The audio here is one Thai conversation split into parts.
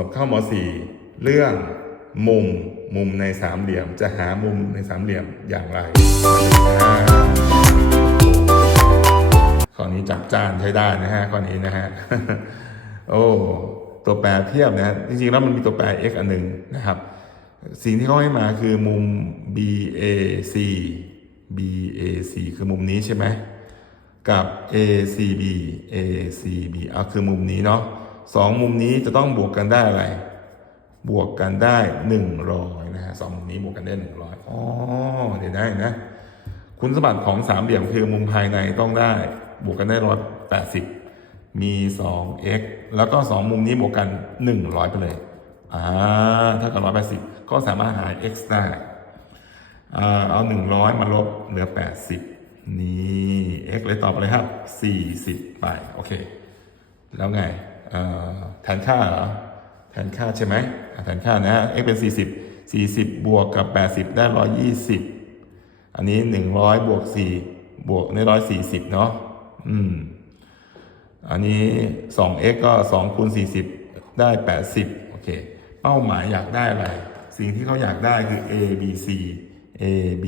อบเข้ามสี่เรื่องมุมมุมในสามเหลี่ยม จะหามุมในสามเหลี่ยมอย่างไรข้อนี้จับจานใช้ได้นะฮะข้อนี้นะฮะโอ้ตัวแปรเทียบนะจริงๆแล้วมันมีตัวแปร x อันหนึ่งนะครับ สิ่งที่เขาให้มาคือมุม BAC BAC คือมุมนี้ใช่ไหมกับ ACB ACB เอาคือมุมนี้เนาะ สองมุมนี้จะต้องบวกกันได้อะไร บวกกันได้หนึ่งร้อยนะฮะสองมุมนี้บวกกันได้หนึ่งร้อยอ๋อเดี๋ยวได้นะ คุณสมบัติของสามเหลี่ยมคือมุมภายในต้องได้ บวกกันได้ร้อยแปดสิบมีสอง x แล้วก็สองมุมนี้บวกกันหนึ่งร้อยไปเลยอ่าถ้ากับร้อยแปดสิบก็สามารถหา x ได้เอาหนึ่งร้อยมาลบเหลือแปดสิบนี่ x เลยตอบเลยครับสี่สิบไป โอเค แล้วไง แทนค่าเหรอแทนค่าใช่ไหมแทนค่านะ x เป็นสี่สิบสี่สิบบวกกับแปดสิบได้ร้อยยี่สิบอันนี้หนึ่งร้อยบวกสี่บวกในร้อยสี่สิบเนาะอืมอันนี้ 2x ก็ 2 คูณ 40 ได้ 80 โอเค เป้าหมายอยากได้อะไร สิ่งที่เขาอยากได้คือ a b c a b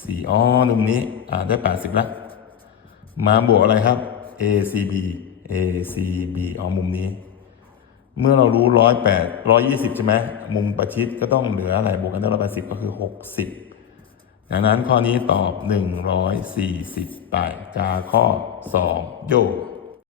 c อ๋อตรงนี้ อ่า ได้ 80 แล้ว มาบวกอะไรครับ a c b a c b อ๋อมุมนี้ เมื่อเรารู้108 120ใช่ไหมมุมประชิดก็ต้องเหลืออะไรบวกกันได้180ก็คือ60ดังนั้นข้อนี้ตอบ140ไปกาข้อ2โย